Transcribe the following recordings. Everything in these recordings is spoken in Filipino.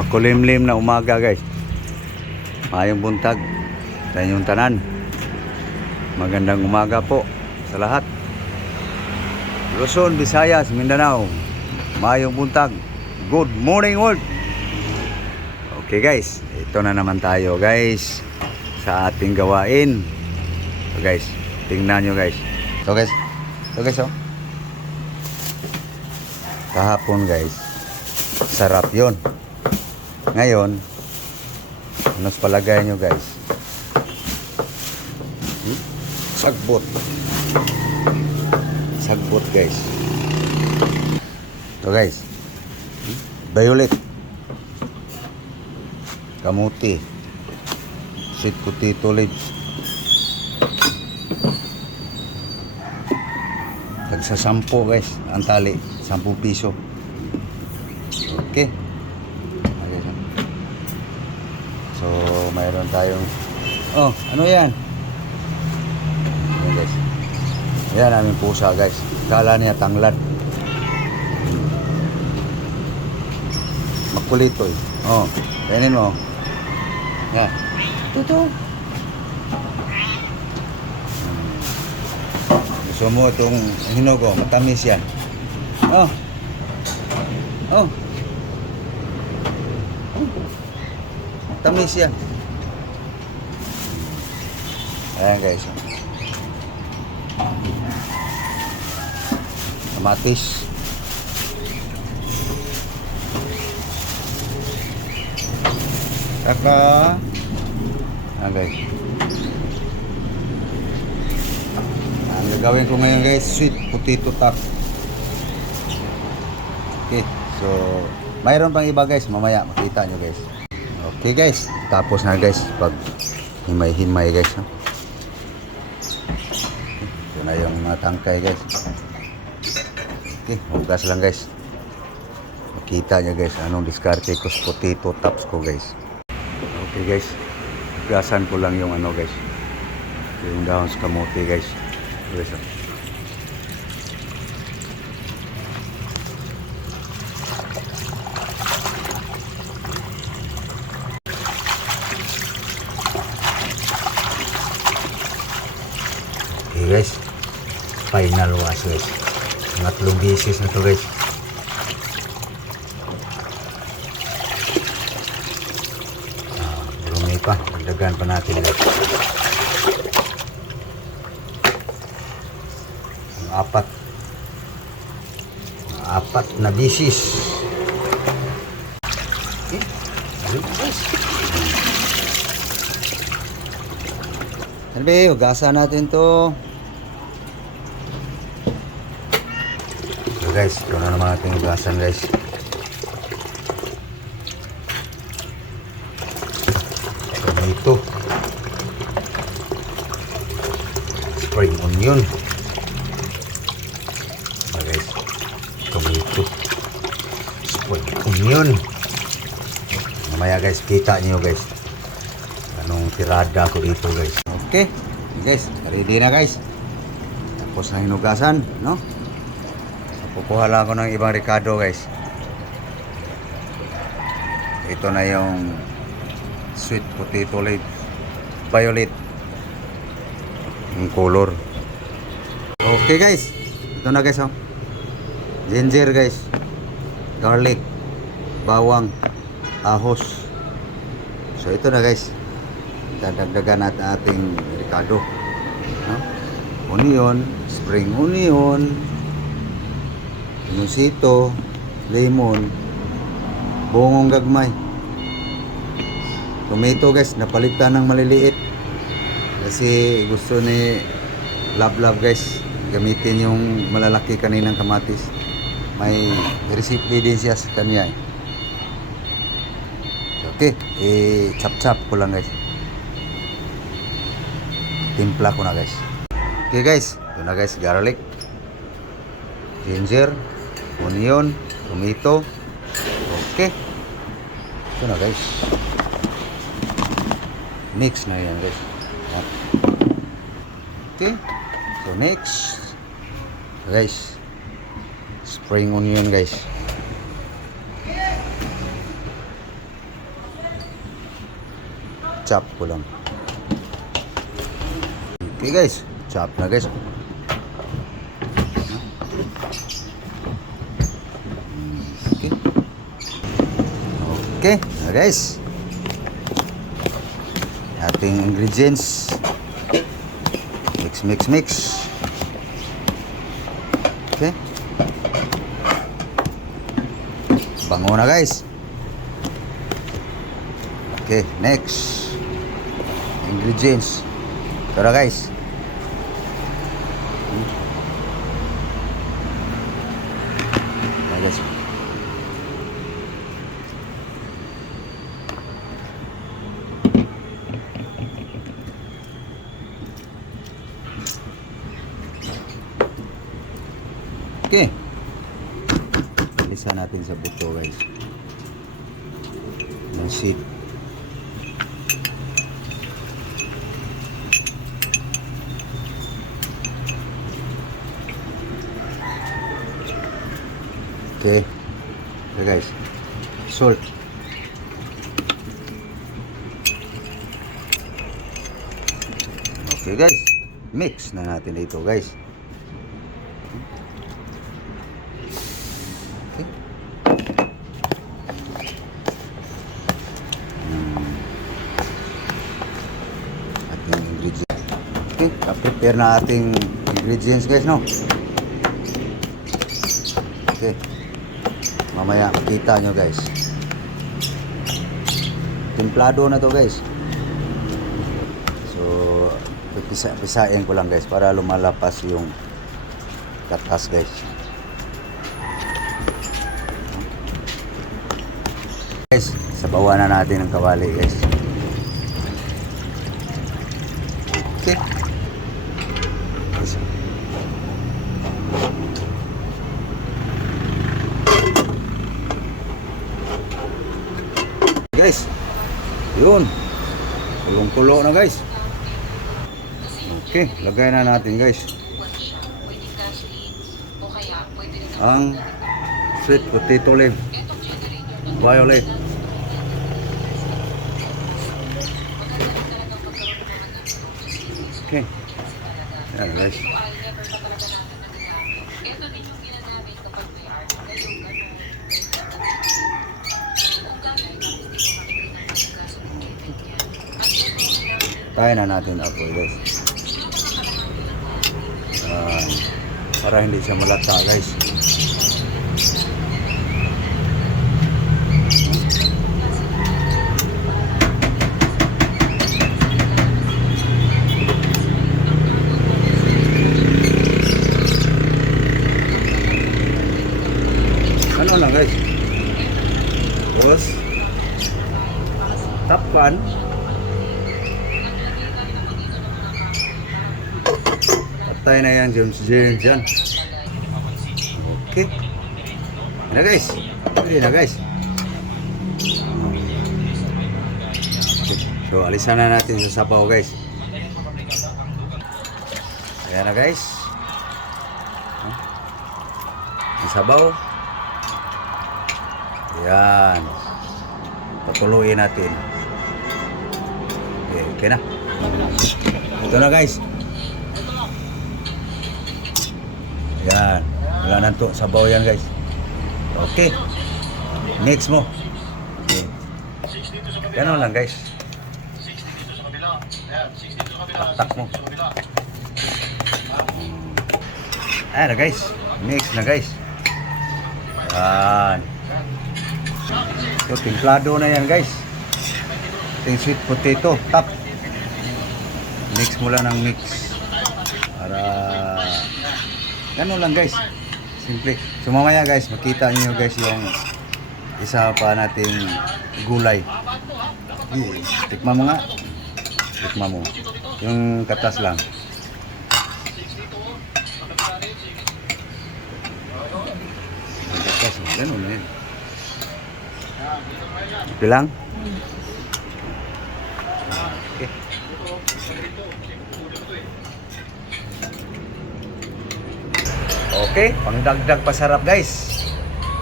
Makulimlim na umaga guys. Mayong buntag sa inyong tanan. Magandang umaga po sa lahat. Luzon, Visayas, Mindanao. Mayong buntag. Good morning world. Okay guys, ito na naman tayo guys sa ating gawain. So guys, tingnan nyo guys. So guys, oh. Kahapon guys, sarap yon. Ngayon, ano sa palagay nyo guys? Sagbot. Sagbot guys. So guys, violet, kamuti, sweet potato leaves. Tagsa 10 guys, ang tali, 10 piso. Okay. So, mayroon tayong ano yan? Ayan guys. Ayan aming pusa guys. Kala niya tanglad. Makulito eh. Kainin mo. Yan. Ito. Gusto mo itong hinugo. Matamis yan. Tamis yan. Ayan guys. Kamatis. Saka ayan guys. Ang gagawin ko ngayon guys, sweet potato top. Okay. So, mayroon pang iba guys. Mamaya makita nyo guys. Okay guys, tapos na guys pag himay-himay guys. Ito na yung mga tangkay guys. Okay, hugas lang guys. Makita nyo guys anong diskarte ko sa potato tops ko guys. Okay guys, hugasan ko lang yung ano guys, yung dahon sa kamote guys. Okay guys, final wash guys. Ngatlong bisis na to guys. Marumi pa, dagdagan pa natin guys. Apat na bisis. Okay, guys. Sabi, hugasan natin to. So guys, ito na naman ating hugasan guys. Tomato, spring onion. So guys, tomato, spring onion. Mamaya guys, kita nyo guys anong tirada ko dito guys. Okay guys, ready na guys. Tapos na hinugasan, no? Kukuha lang ako ng ibang Ricardo guys. Ito na yung sweet potato leaf, violet yung color. Okay guys, ito na guys ginger guys, garlic, bawang, ahos. So ito na guys, dadagdagan natin ating Ricardo, onion, spring onion, nusito, lemon, bongong gagmay, tomato guys, napalitan ng maliliit kasi gusto ni Love guys gamitin yung malalaki kaninang kamatis. May recipe din siya sa kanya eh. Okay, chap-chap ko lang guys. Timpla ko na guys. Okay guys, ito na guys, garlic, ginger, onion, tomato. Okay, ito na guys, mix na yan guys. Okay, so next guys, spring onion guys. chop ko lang. Okay guys, chop na guys. Okay. Okay, na guys. Ating ingredients. Mix. Okay. Bango na guys. Okay, next. Ingredients. Ito na guys. Ayan guys. Okay. Isa natin sa buto guys. Ng seed. Okay. Okay guys. Salt. Okay guys. Mix na natin dito guys. Okay, prepare na ating ingredients guys, no? Okay. Mamaya makita nyo guys. Templado na to guys. So, pisain ko lang guys para lumalapas yung katas guys. Guys, sabawan na natin ang kawali guys. Okay. Guys, yun, kulong-kulo na guys. Okay, lagay na natin guys ang sweet potato leaf violet. Okay, yan guys. Kaya na natin apoy guys. Para hindi siya malata guys. Ano lang guys. Tapos tapan. Patay na yan James dyan. Okay. Na guys. Pwede na guys. Okay. So alisan na natin sa sabaw guys. Ayan na guys. Ang sabaw. Ayan. Patuloyin natin. Okay, okay na. Ito na guys. Yan. Wala na to. Sabaw yan guys. Okay. Mix mo. Okay. Ganun lang guys. Tak mo. Ayan na guys. Mix na guys. Yan. So, timplado na yan guys. Yung sweet potato. Top. Mix mo lang ng mix. Para ganun lang guys. Simple. So mamaya guys, makita niyo guys yung isa pa nating gulay. Tikman mo nga. Tikman mo. Yung katas lang. Yung katas, ganun na yan. Okay lang? Okay. Okay, pangdagdag pasarap guys.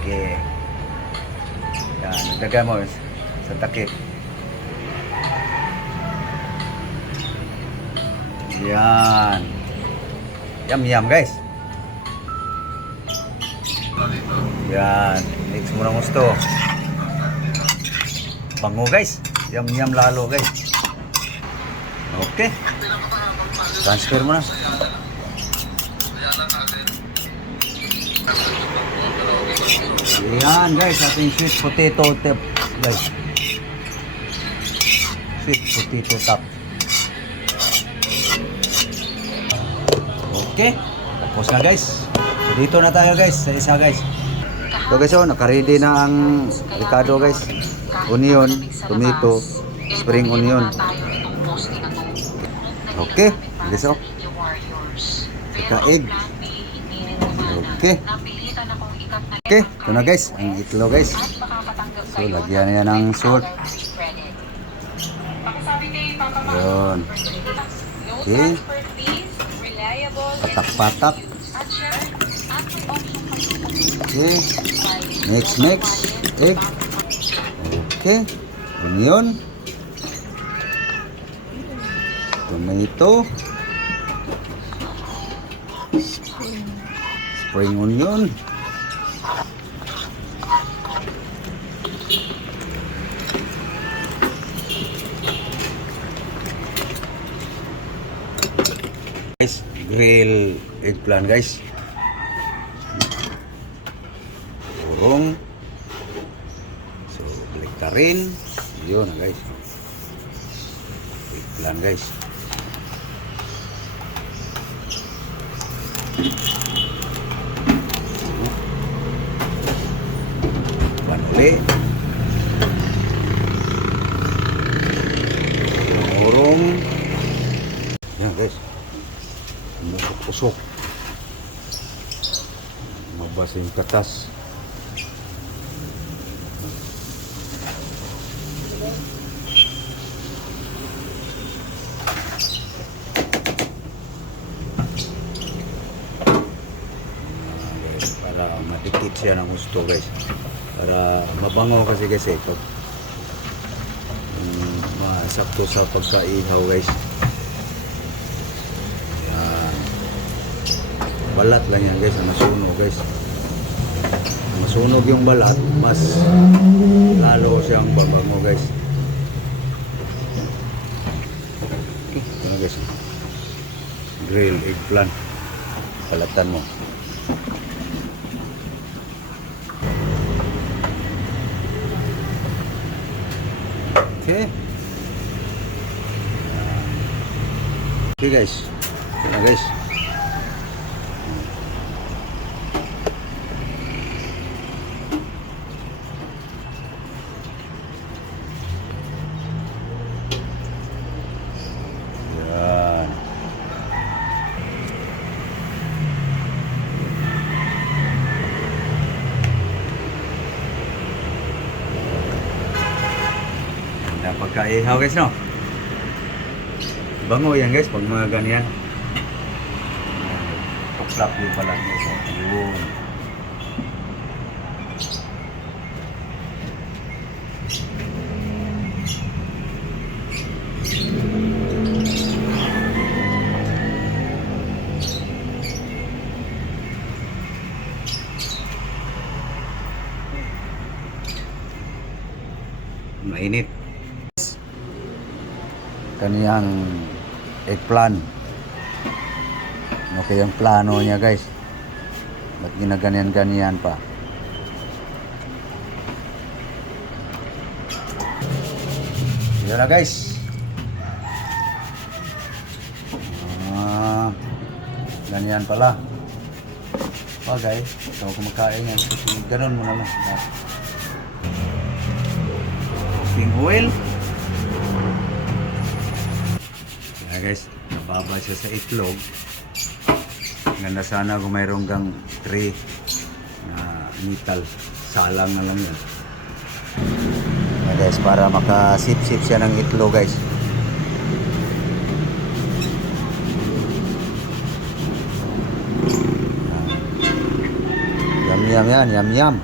Okay. Yan, dagdagan mo sa takip. Yan. Yum guys. Yan. Mix mo ng gusto. Bango guys. Yum lalo guys. Okay. Transfer mo na. Yan guys, ating sweet potato tip guys. Sweet potato top. Okay. Tapos na guys. So, dito na tayo guys sa isa guys. So guys, oh, naka-ready na ang Ricardo guys. Onion, tomato, spring onion. Okay. Guys, oh. Kaig. Okay. Okay, ito na guys, ang itlog guys. So, lagyan na yan ng salt. Yun. Okay. Patak-patak. Okay. Mix. Egg. Okay. Onion. Tomato. Spring onion. Guys, grill eggplant guys. Burong. So, balik ka rin. Yun guys. Eggplant guys. Panuli. Burong. Yan guys. Usok. Mabasa yung katas. Para matikit siya ng gusto guys. Para mabango kasi pag masakto sa pagkaihaw guys. Balat lang yan guys, masunog guys. Masunog yung balat, mas lalo siyang babango guys. Okay, ito na guys. Grilled eggplant. Balatan mo. Okay. Okay guys. Ito na guys. Pagkaihaw guys, no? Bango yan guys pag mga ganyan. Tuklap yung pala guys. Yun. Mainit. Kaniyang eggplant. Okay yung plano niya guys. Ba't ginaganyan-ganyan pa? Yan na guys. Ganyan pala. Bagay. Ito kumakain yan. Ganun mo naman. Cooking oil. Guys, nababa siya sa itlog. Ganda sana kung mayroong gang tray na metal. Salang na lang yan. Guys, para makasip-sip siya ng itlog guys. Yum yan, yum.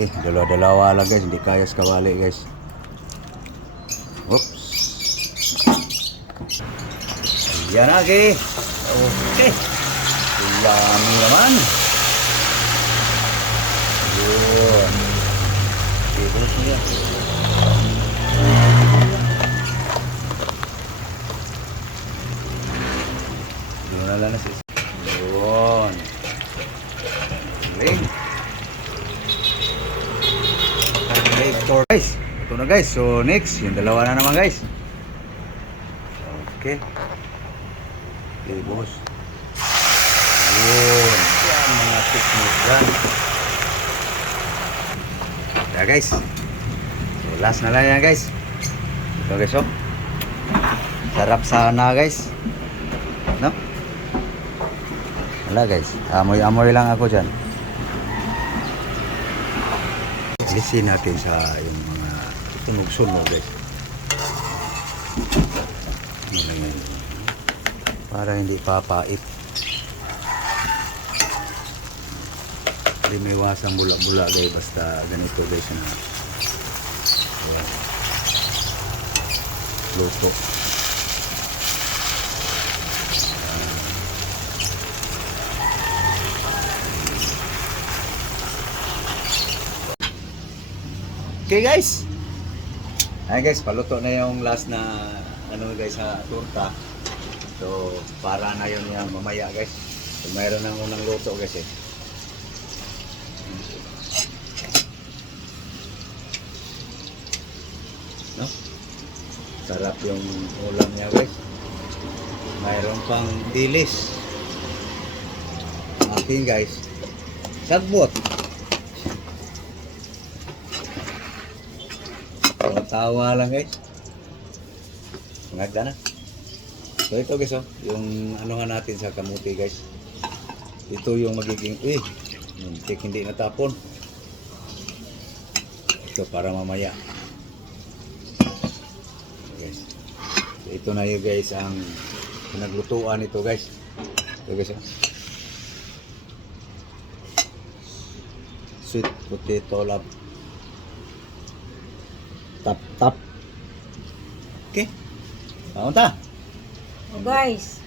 Okay, dalawa-dalawa lang guys, hindi kaya sa kawali guys. Oops. Ayan na, okay. Okay. Yummy naman. Yun. Okay, bukas mo yan. Yun na lang na sis. Yun. Galing. Okay, guys. Ito na guys. So next, yung dalawa na naman guys. Okay. Okay, boss. Yun. Yan mga technique dyan. Yeah guys. So last na lang yan guys. Ito guys oh. Sarap sana guys. No? Wala guys. Amoy-amoy lang ako dyan. Alisin natin sa yung mga sunog-sunog guys. Yan. Para hindi papait. Hindi may iwasang bula-bula guys. Basta ganito guys na. Ayan. Luto. Okay guys. Ayan guys, paluto na yung last na ano guys sa torta. So para na yun yan mamaya guys. So mayroon ng unang luto guys eh. No? Sarap yung ulam niya guys. Mayroon pang dilis. Akin guys. Sagbot. Tawa lang guys. Ngagda na. So ito guys oh, yung ano nga natin sa kamuti guys. Ito yung magiging muntik hindi natapon. Ito para mamaya. Guys. So, ito na yung guys ang pinaglutuan ito guys. Ito guys oh. Sweet potato lab. Tap. Okay. Paunta. Oh guys.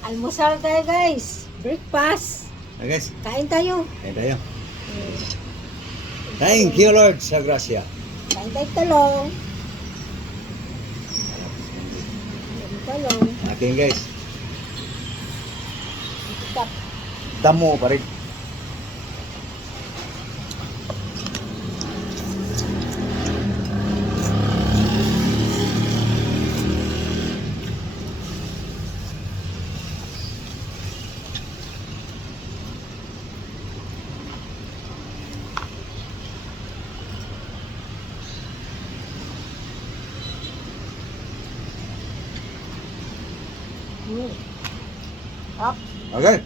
Almusal tayo guys. Breakfast. Okay guys. Kain tayo. Kain tayo. Thank you Lord sa grasya. Kain tayo talong. Talong. Akin guys. Tap. Damo pa rin. Up. Okay.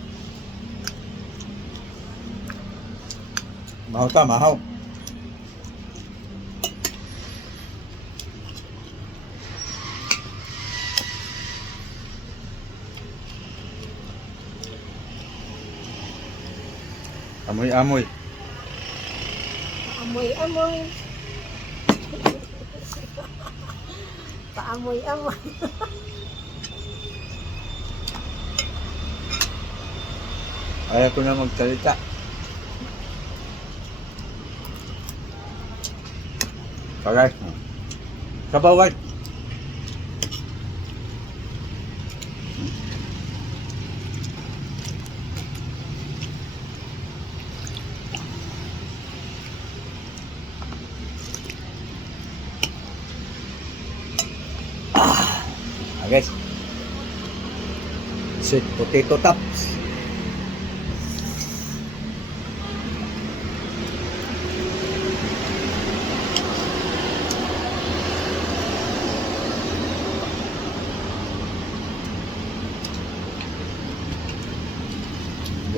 Mahaw ta, mahaw. Amoy-amoy. Amoy-amoy. Paamoy-amoy. Ayaw ko na magsalita. Alright. Sabaw guys. Guys. Sweet potato tops.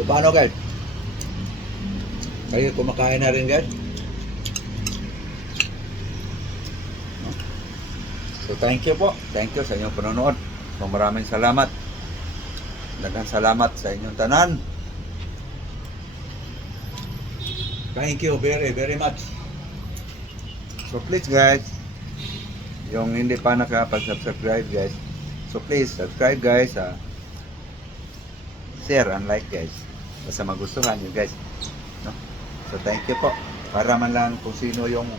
Paano guys? Kayo kumakain na rin guys? So thank you po. Thank you sa inyong panonood. So maraming salamat. Daghang salamat sa inyong tanan. Thank you very, very much. So please guys, yung hindi pa nakapag-subscribe guys, so please subscribe guys, share and like guys, basta magustuhan nyo guys, no? So thank you po, para man lang kung sino yung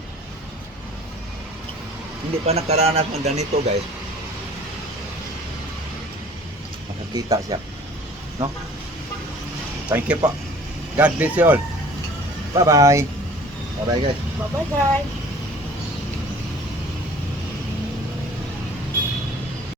hindi pa nakaranas ng ganito guys, makakita siya, no? Thank you po, God bless you all, bye bye, bye bye guys. Bye-bye guys.